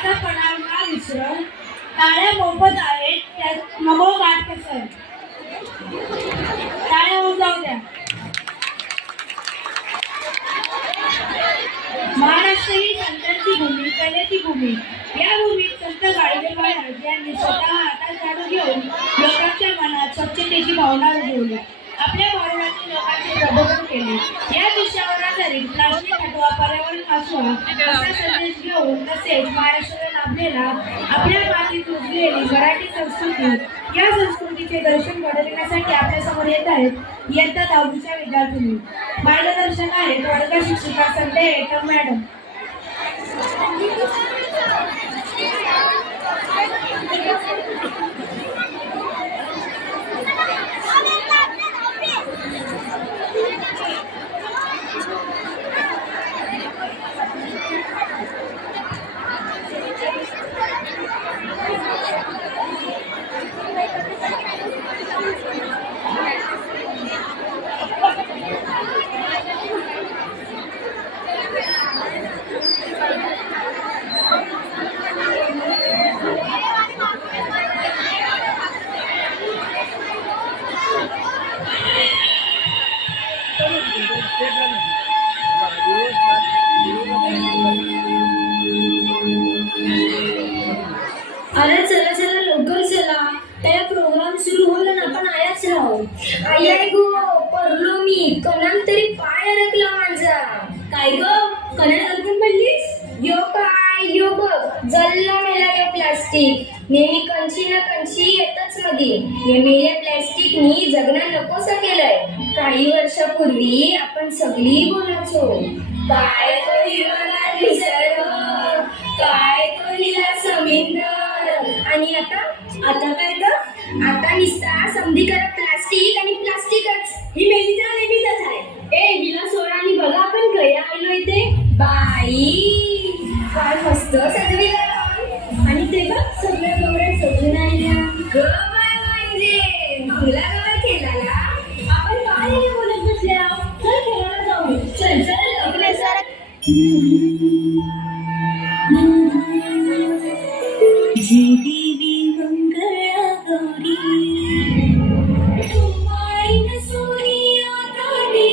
त्याचा पणाव ना विसरून टाळ्या मोफत आहेत त्यात नको गाठ कसं टाळ्या होऊन जाऊ द्या. महाराष्ट्र ही संतांची भूमी, कलेची भूमी. या भूमीत संत गाडगे महाराज यांनी स्वतः हातात झाडू घेऊन लोकांच्या मनात स्वच्छतेची भावना रुजवली. आपल्या वारुळातील लोकांचे प्रबोधन केले. या विषयावर आधारित प्लास्टिक हटवा पर्यावरण वाचवा असा संदेश घेऊन तसेच महाराष्ट्राला लाभलेला आपल्या मातीत रुजलेली मराठी संस्कृती या संस्कृतीचे दर्शन घडविण्यासाठी आपल्यासमोर येत आहेत इयत्ता 10वीच्या विद्यार्थिनी. मार्गदर्शन आहेत वर्ग शिक्षिका संध्या येटम मॅडम. अरे चला चला लवकर चला, त्या प्रोग्राम सुरू होला ना आपण आयाच राहू. आई आई गो पडलो मी, कणान तरी पाय अडकला माझा. काय ग कणान अडकून पडलीस? यो काय यो बघ जल्ला मेला यो प्लास्टिक. नेहमी कंची ना कंची येतच मध्ये. हे मेल्या प्लास्टिकनी जगणं नकोसं केलंय. काही वर्षापूर्वी आपण सगळी बोलायचो काय तो हिरवगार निसर्ग, काय तो हिला समुद्र. आणि आता आता काय ग आता निस्ता समधी करत प्लास्टिक आणि प्लास्टिकच. ही मेलीचा नेहमीच आहे. ए हिला सोडा आणि बघा आपण कया आलो इथे. बाई काय मस्त सजविलं. आणि ते बघ सगळ्या गवऱ्या सजून आल्या. ग बाय म्हणजे तुला गवळ केला आपण काय बोलत बसल्या. चल खेळायला जाऊ. चल चल लग्न सर. देवी मंगळा गौरी कुमारीन सूर्या तारी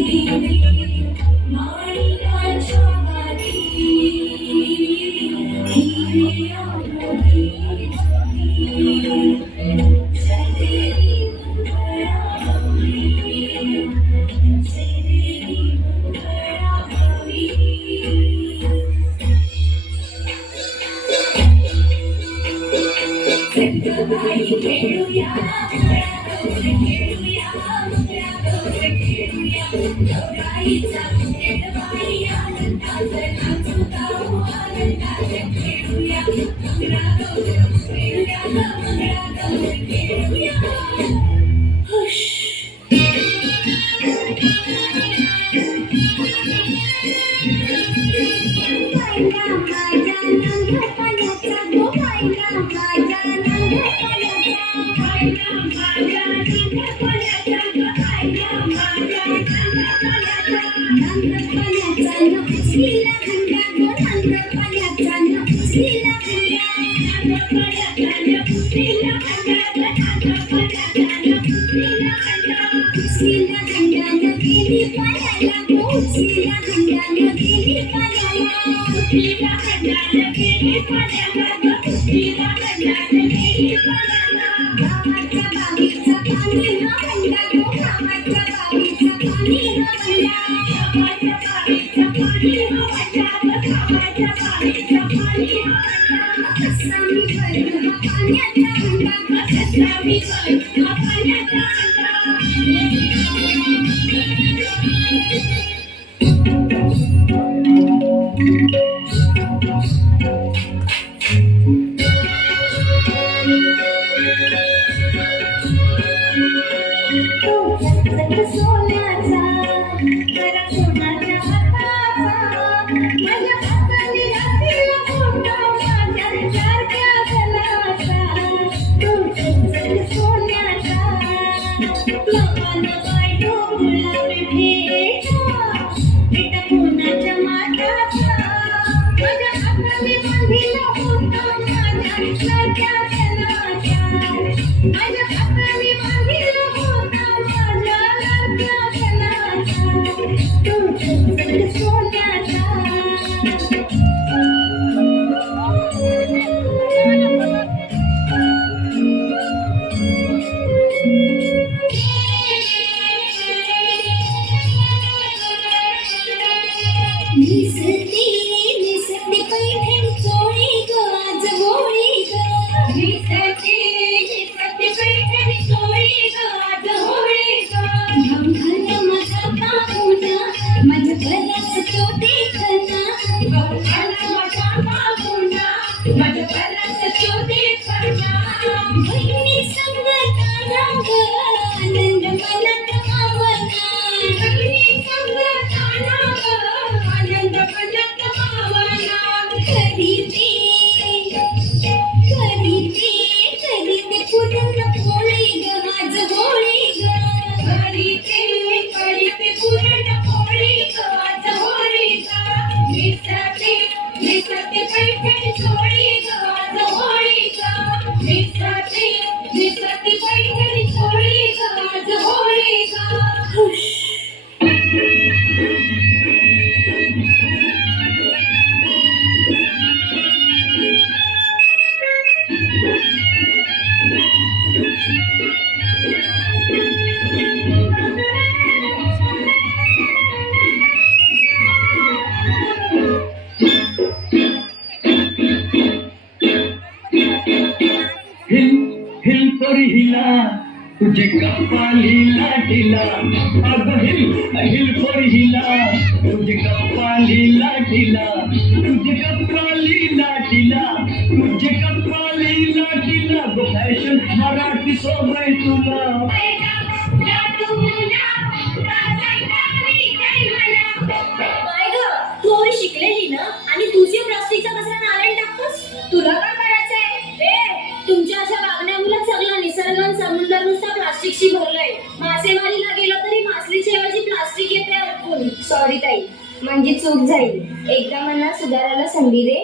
देवी माणिकाच्या वारी हिरे आमोदी जय मंगळा गौरी जय मंगळा गौरी. बाई खेळूया खेळूया खेळूया गौराईचा खेळ बाई आनंदात नाचू गाऊ आनंदात खेळूया मंगळा गौर खेळूया मंगळा गौर खेळूया. हुश बाईला माझ्या लंघपणाचा गो बाईला माझ्या सोन्याचा मिसळते मिसळते पैठणी चोळी ग आज होळी ग मिसळते मिसळते पैठणी चोळी ग आज होळी ग घमघम माझा पाहुणा माझ्या घराच तो देखना घमघम माझा पाहुणा माझ्या घराच तो देखना बहिणी संग तारा ग आनंद मनात मावना बहिणी संग तारा ग आनंद मनात मावना करीते पूर्ण पोळी ग आज होळी ग करीते पूर्ण पोळी ग आज होळी ग मिसळते मिसळते पैठणी चोळी ग आज होळी ग मिसळते मिसळते पैठणी चोळी ग आज होळी ग हिल हिल पर हिला तुझे कपालीला ढिला अग हिल हिल पर हिला तुझे कपालीला ढिला तुझे कपालीला ढिला तुझे कपालीला ढिला गो फॅशन मराठी सोबय तुला काय ग तू एवढी शिकलेली ना आणि तुझी प्लास्टिकचा कचरा नाल्यात टाकतोस तुला काय करायचंय तुमच्या अशा वागण्यामुळे सगळा निसर्ग आणि समुद्र नुसता प्लास्टिकशी भरलाय मासेमारीला गेलं तरी मासलीच्या ऐवजी प्लास्टिक येते अडकून सॉरी ताई म्हणजे चूक झाली एकदा मला सुधारायला संधी दे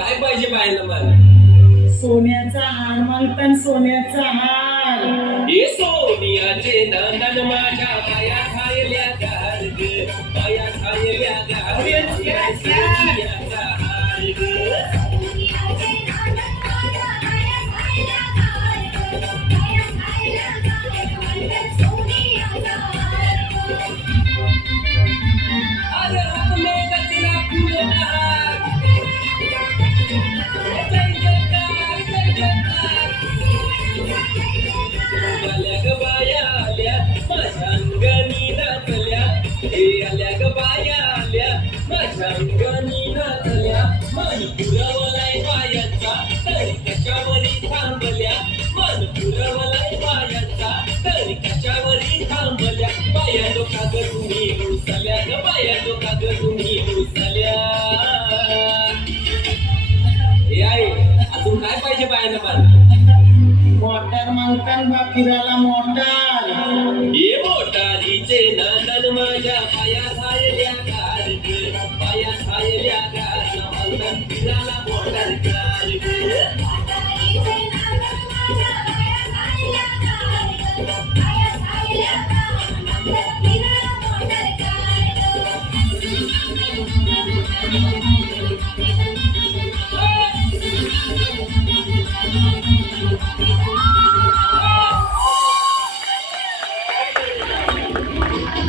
काय पाहिजे पाहिलं मला सोन्याचा हार मालतान सोन्याचा हार हे सोनियाचे नंदन माझ्या पाया खायल्या गार ग पाया खायल्या गार सोन्याचा हार ग आल्या ग बाया आल्या माझ्या अंगणी नाचल्या हे आल्या ग बाया आल्या माझ्या अंगणी नाचल्या मन पुरवलाय बायांचा तरी कशावरी थांबल्या मन पुरवलाय बायांचा तरी कशावरी थांबल्या बाया डोका ग तुम्ही उचल्या ग बाया डोका ग तुम्ही उचल्या हे आहे अजून काय पाहिजे बायांना पण मोटर मागतान बा फिरायला मोटर ये मोटारीचे नांदन माझ्या पाया थायल्या गार्ग पाया थायल्या गार्ग मागतान फिराला मोटार गार्ग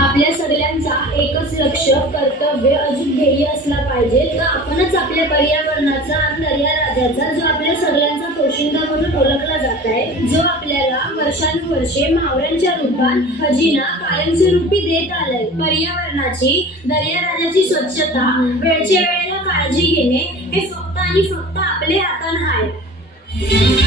आपल्या सगळ्यांचा एकच लक्ष कर्तव्य अजून ध्येय असला पाहिजे तर आपणच आपल्या पर्यावरणाचा आणि दर्याराजाचा जो आपल्या सगळ्यांचा पोशिंदा म्हणून ओळखला जात आहे जो आपल्याला वर्षानुवर्षे मावळ्यांच्या रूपात खजिना कायमस्वरूपी देत आलाय पर्यावरणाची दर्याराजाची स्वच्छता वेळच्या वेळेला काळजी घेणे हे फक्त आणि फक्त आपल्या हातात आहे